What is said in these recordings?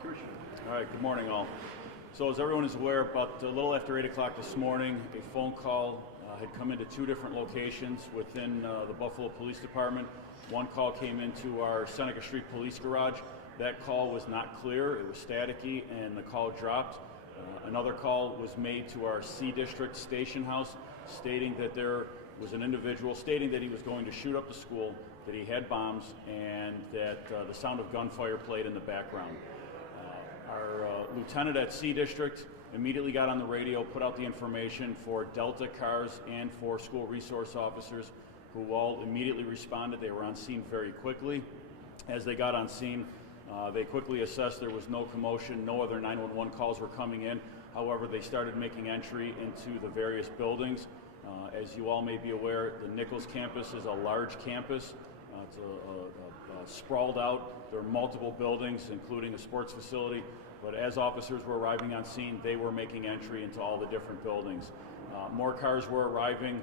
Commissioner. All right, good morning all. So as everyone is aware, about a little after 8 o'clock this morning, a phone call had come into two different locations within the Buffalo Police Department. One call came into our Seneca Street Police Garage. That call was not clear, it was staticky, and the call dropped. Another call was made to our C District Station House stating that there was an individual stating that he was going to shoot up the school, that he had bombs, and that the sound of gunfire played in the background. Our lieutenant at C District immediately got on the radio, put out the information for Delta cars and for school resource officers who all immediately responded. They were on scene very quickly. As they got on scene, they quickly assessed there was no commotion, no other 911 calls were coming in. However, they started making entry into the various buildings. As you all may be aware, the Nichols campus is a large campus. It's sprawled out. There are multiple buildings, including a sports facility. But as officers were arriving on scene, they were making entry into all the different buildings. More cars were arriving.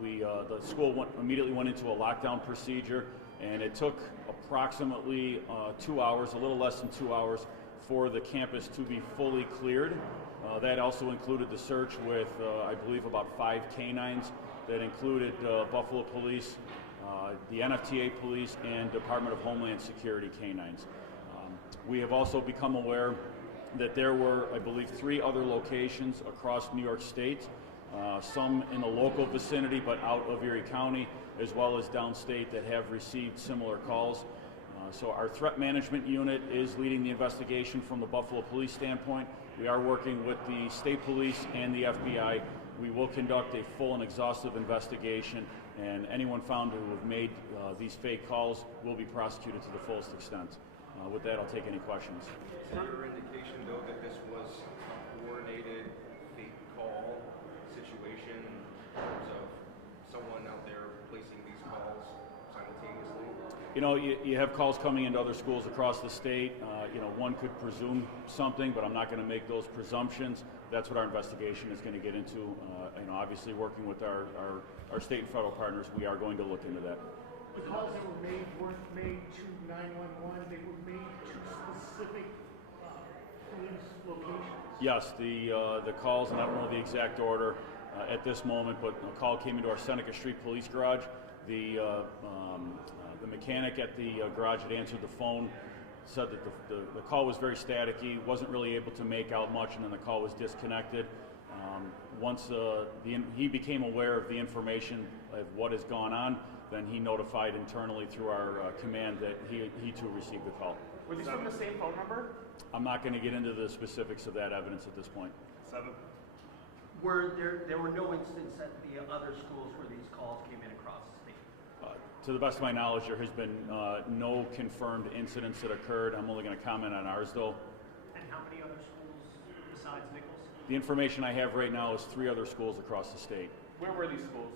The school immediately went into a lockdown procedure, and it took approximately 2 hours, a little less than 2 hours, for the campus to be fully cleared. That also included the search with, I believe, about 5 canines. That included Buffalo Police, the NFTA Police, and Department of Homeland Security canines. We have also become aware that there were, I believe, 3 other locations across New York State, some in the local vicinity but out of Erie County, as well as downstate, that have received similar calls. So our threat management unit is leading the investigation from the Buffalo Police standpoint. We are working with the state police and the FBI. We will conduct a full and exhaustive investigation, and anyone found who have made these fake calls will be prosecuted to the fullest extent. With that, I'll take any questions. Is there your indication, though, that this was a coordinated fake call situation in terms of someone out there placing these calls simultaneously? You know, you have calls coming into other schools across the state. One could presume something, but I'm not going to make those presumptions. That's what our investigation is going to get into. Obviously working with our state and federal partners, we are going to look into that. The calls that were made weren't made to 911, they were made to specific police locations. Yes, the calls, and I don't know the exact order at this moment, but a call came into our Seneca Street Police Garage. The mechanic at the garage that answered the phone said that the call was very staticky, wasn't really able to make out much, and then the call was disconnected. Once he became aware of the information of what has gone on, then he notified internally through our command that he too received the call. Were these from the same phone number? I'm not going to get into the specifics of that evidence at this point. 7. Were there were no incidents at the other schools where these calls came in across the state? To the best of my knowledge, there has been no confirmed incidents that occurred. I'm only going to comment on ours, though. And how many other schools besides Nichols? The information I have right now is 3 other schools across the state. Where were these schools?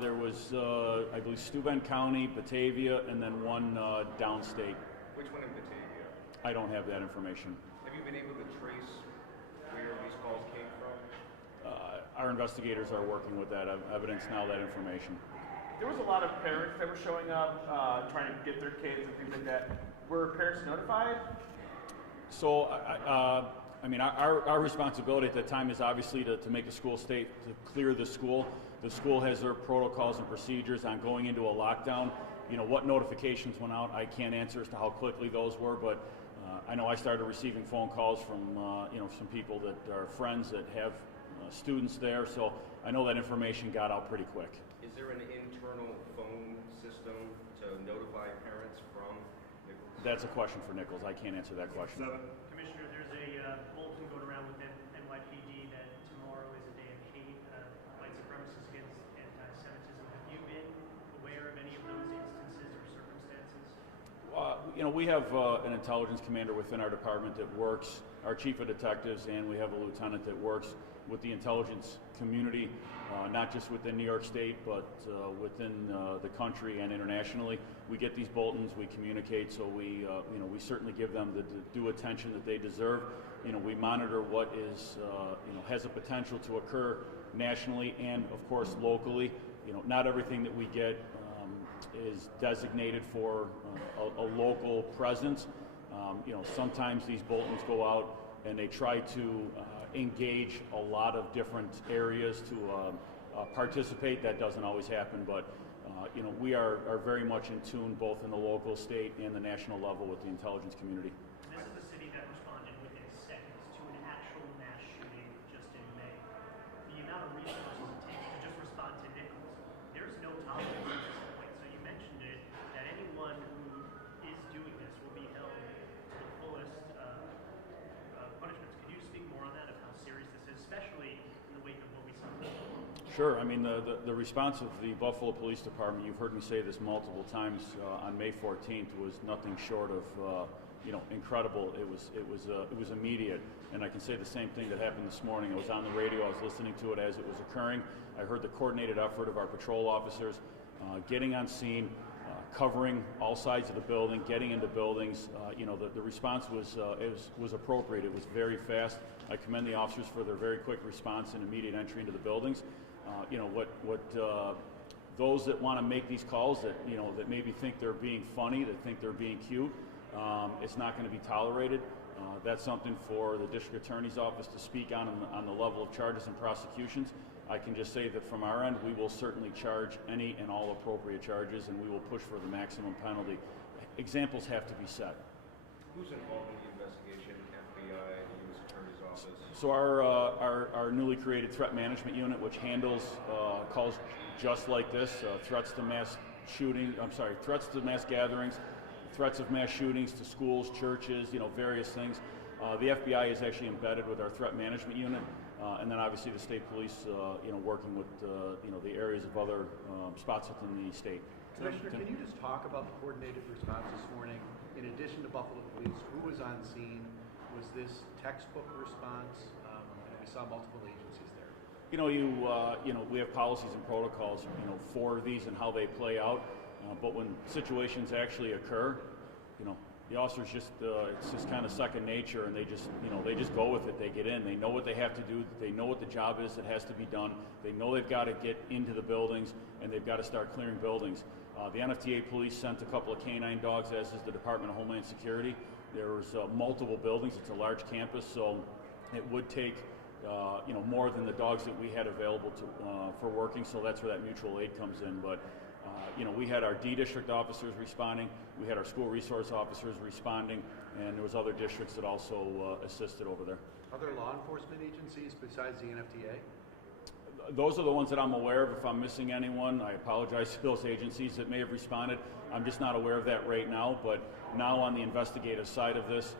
There was, I believe, Steuben County, Batavia, and then one downstate. Which one in Batavia? I don't have that information. Have you been able to trace where these calls came from? Our investigators are working with that evidence now, that information. There was a lot of parents that were showing up, trying to get their kids and things like that. Were parents notified? So, our responsibility at that time is obviously to make the school safe, to clear the school. The school has their protocols and procedures on going into a lockdown. What notifications went out, I can't answer as to how quickly those were, but I know I started receiving phone calls from some people that are friends that have students there, so I know that information got out pretty quick. Is there an internal phone system to notify parents from Nichols? That's a question for Nichols. I can't answer that question. 7. Commissioner, there's a bulletin going around with NYPD that tomorrow is a day of hate, white supremacists against anti-Semitism. Have you been aware of any of those instances or circumstances? We have an intelligence commander within our department that works, our chief of detectives, and we have a lieutenant that works with the intelligence community, not just within New York State, but within the country and internationally. We get these bulletins, we communicate, so we certainly give them the due attention that they deserve. We monitor what is, has a potential to occur nationally and, of course, locally. Not everything that we get is designated for a local presence. Sometimes these bulletins go out and they try to engage a lot of different areas to participate. That doesn't always happen, but we are very much in tune both in the local, state, and the national level with the intelligence community. This is the city that responded within seconds to an actual mass shooting just in May. The amount of resources it takes to just respond to Nichols, there's no tolerance at this point. So you mentioned it, that anyone who is doing this will be held to the fullest punishments. Could you speak more on that, of how serious this is, especially in the wake of what we saw? Sure. I mean, the response of the Buffalo Police Department, you've heard me say this multiple times on May 14th, was nothing short of incredible. It was immediate, and I can say the same thing that happened this morning. I was on the radio. I was listening to it as it was occurring. I heard the coordinated effort of our patrol officers getting on scene, covering all sides of the building, getting into buildings. The response was appropriate. It was very fast. I commend the officers for their very quick response and immediate entry into the buildings. Those that want to make these calls that maybe think they're being funny, that think they're being cute, it's not going to be tolerated. That's something for the district attorney's office to speak on the level of charges and prosecutions. I can just say that from our end, we will certainly charge any and all appropriate charges, and we will push for the maximum penalty. Examples have to be set. Who's involved in the investigation? FBI, the U.S. Attorney's Office? So our newly created threat management unit, which handles calls just like this, threats to mass gatherings, threats of mass shootings to schools, churches, various things. The FBI is actually embedded with our threat management unit, and then obviously the state police, working with the areas of other spots within the state. Commissioner, can you just talk about the coordinated response this morning? In addition to Buffalo Police, who was on scene? Was this textbook response? We saw multiple agencies there. We have policies and protocols, for these and how they play out. But when situations actually occur, the officers it's just kind of second nature, and they just go with it. They get in. They know what they have to do. They know what the job is that has to be done. They know they've got to get into the buildings, and they've got to start clearing buildings. The NFTA police sent a couple of canine dogs, as is the Department of Homeland Security. There's multiple buildings. It's a large campus, so it would take more than the dogs that we had available for working. So that's where that mutual aid comes in. But we had our D district officers responding. We had our school resource officers responding, and there was other districts that also assisted over there. Other law enforcement agencies besides the NFTA? Those are the ones that I'm aware of. If I'm missing anyone, I apologize to those agencies that may have responded. I'm just not aware of that right now. But now on the investigative side of this,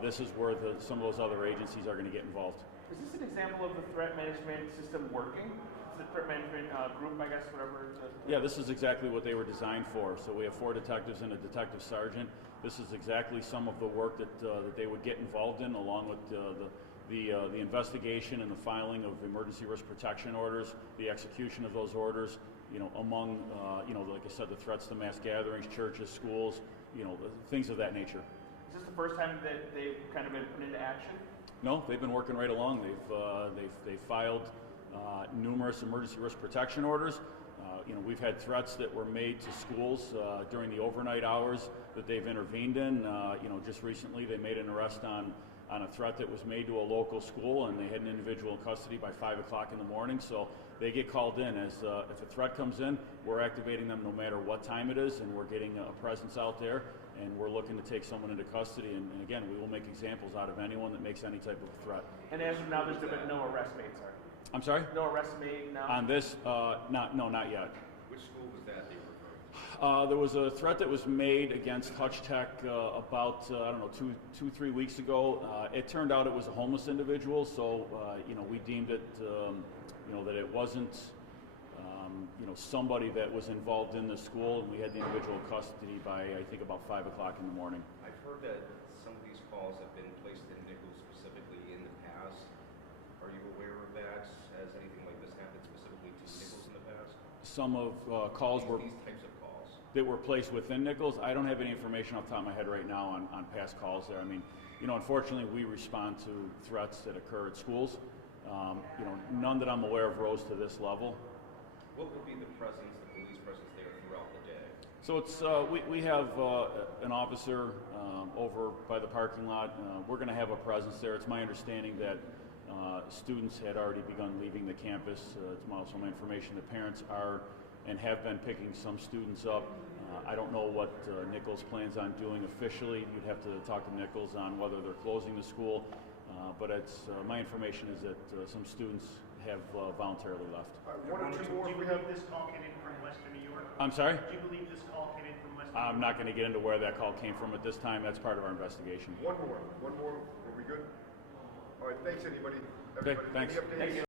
this is where some of those other agencies are going to get involved. Is this an example of the threat management system working? The threat management group, I guess, whatever. Yeah, this is exactly what they were designed for. So we have 4 detectives and a detective sergeant. This is exactly some of the work that they would get involved in, along with the investigation and the filing of emergency risk protection orders, the execution of those orders. Among like I said, the threats to mass gatherings, churches, schools, things of that nature. Is this the first time that they've kind of been put into action? No, they've been working right along. They've filed numerous emergency risk protection orders. We've had threats that were made to schools during the overnight hours that they've intervened in. Just recently they made an arrest on a threat that was made to a local school, and they had an individual in custody by 5 o'clock in the morning. So they get called in. If a threat comes in, we're activating them no matter what time it is, and we're getting a presence out there, and we're looking to take someone into custody. And again, we will make examples out of anyone that makes any type of a threat. And as of now, there's been no arrest made, sir? I'm sorry? No arrest made now? On this, not yet. Which school was that they referred to? There was a threat that was made against Hutch Tech about, 2-3 weeks ago. It turned out it was a homeless individual, so, we deemed it, that it wasn't, somebody that was involved in the school, and we had the individual in custody by, I think, about 5 o'clock in the morning. I've heard that some of these calls have been placed in Nichols specifically in the past. Are you aware of that? Has anything like this happened specifically to Nichols in the past? Some of calls were... These types of calls. That were placed within Nichols. I don't have any information off the top of my head right now on past calls there. I mean, unfortunately, we respond to threats that occur at schools. None that I'm aware of rose to this level. What will be the police presence there throughout the day? So it's we have an officer over by the parking lot. We're going to have a presence there. It's my understanding that students had already begun leaving the campus. It's also my information that parents are and have been picking some students up. I don't know what Nichols plans on doing officially. You'd have to talk to Nichols on whether they're closing the school, but it's my information is that some students have voluntarily left. One or two more Do you we have. believe this call came in from Western New York? I'm sorry? Do you believe this call came in from Western New York? I'm not going to get into where that call came from at this time. That's part of our investigation. One more. Are we good? All right, thanks, anybody. Okay, Everybody, thanks. any updates?